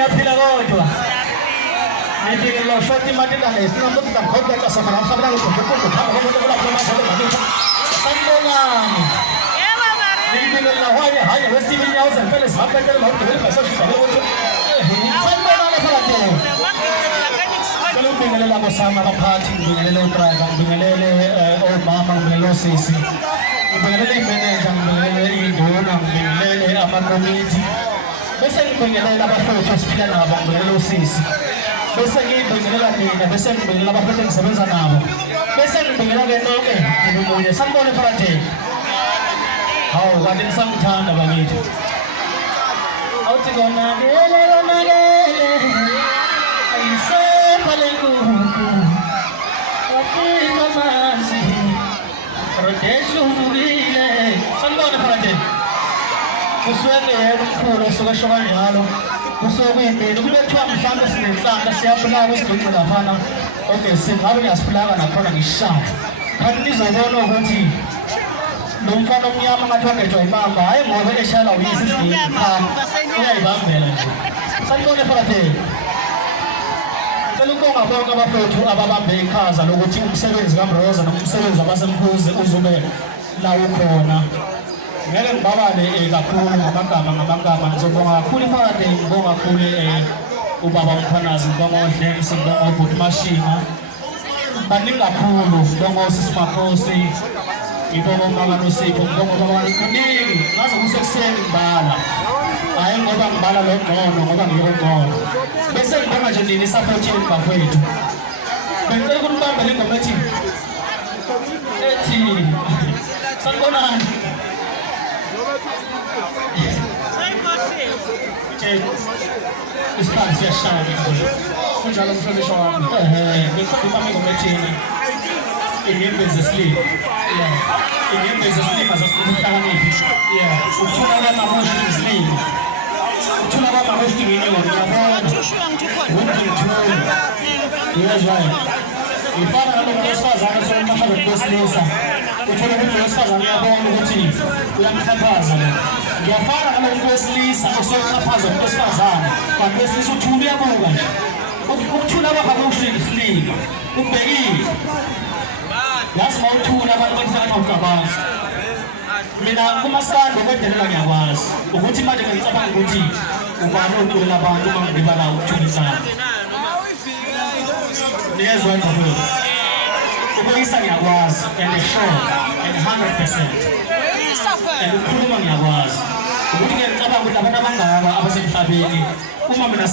niyaphila kodwa. Nibike lo short imali la esinqondo ngakhoda ka sokana sabela ngokuthi kuhamba ngomuntu kulapho manje ngabika. Sanibonani. Nibike la haya haya wesibili yawo phela sihambekele la udele basashisa ukuthi. Sanibonani Efaraday. Ngibingelela abosama abaphathi, ngibingelela udriver, ngibingelele omama, ngibingelela osisi. Ngibingelele imanager, ngibingelele induna, ngibingelele ama-committee. Bese ngibingelela abafowethu esiphila nabo, ngibingelela osisi. Bese ngibingelela mina, bese ngibingelela abafowethu engisebenza nabo. Bese ngibingelela ke nonke ngibumunye. Sanibona Efaraday. Hawu kanti nisangithanda bakithi. Awuthi kona ngele ayisekho lenkuku. Wathina manzi. Rodesho uvukile. Sanibona Efaraday. Kuswele yena umkhulu osuke esho kanjalo. Kusuke kuyimini kubethiwa mhlawumbe sinenhlanga siyapulaka isigqigqi laphana. Okay, singabe ngiyasipulaka nakhona ngishaya. Kanti nizobona ukuthi lo mfana omnyama ngathi wagejwa imamba hayi ngoba eshala uyisi isigqigqi uyayibambela nje. Sanibona Efaraday. Ngicela ukubonga bonke abafowethu ababambe iqhaza lokuthi umsebenzi kaMroza nomsebenzi wabasemkhuze uzobe la ukhona. Ngeke ngibabale kakhulu ngamagama ngizobonga kakhulu Efaraday, ngibonga kakhulu ubaba Mkhwanazi, ngibonga uDlensi, ngibonga ubhuti Mashima, baningi kakhulu, ngibonga usisi Makhosi, ngibonga umama Nosipho, ngibonga ubaba kuningi ngaze kusekuseni ngibala. Hayi ngoba ngibala lo ngcono ngoba ngiyongcono. Bese ngibonga nje nini support yenu bafowethu. Bengicela ukuthi nibambe le ngoma ethi sanibonani. Isikhathi siyashaya nje. Kunjalo mhlonishwa wami. Ngifuna ibambe ngoma ethini. Inyembezi esleep. Yeah. Inyembezi esleep azasihlakaniphi. Yeah. Ukuthula kwamamoshi esleep. Ukuthula kwamamoshi ngenyoni yabona. Ngithula. Yes right. Ifana nalomuntu wesifazane somashado wesilisa. Uthola ukuthi wesifazane uyabona ukuthi uyamxhaphaza. Ngiyafana nalomuntu wesilisa osokuxhaphaza umuntu wesifazane. Kanti wesilisa uthula uyabuka nje. Ukuthula kwamamoshi esleep. Ubhekile. Yazi mawuthula abantu bakusana ucabanga. Mina kumasando kwedelela ngiyakwazi ukuthi manje ngicabanga ukuthi ubani othula abantu uma ngibala ukuthula isando. Niyezwa indaba. Ukuyisa ngiyakwazi and sure and 100%. And ukukhuluma ngiyakwazi. Ukuthi ngiyacabanga ukuthi abantu abangaka abasemhlabeni uma mina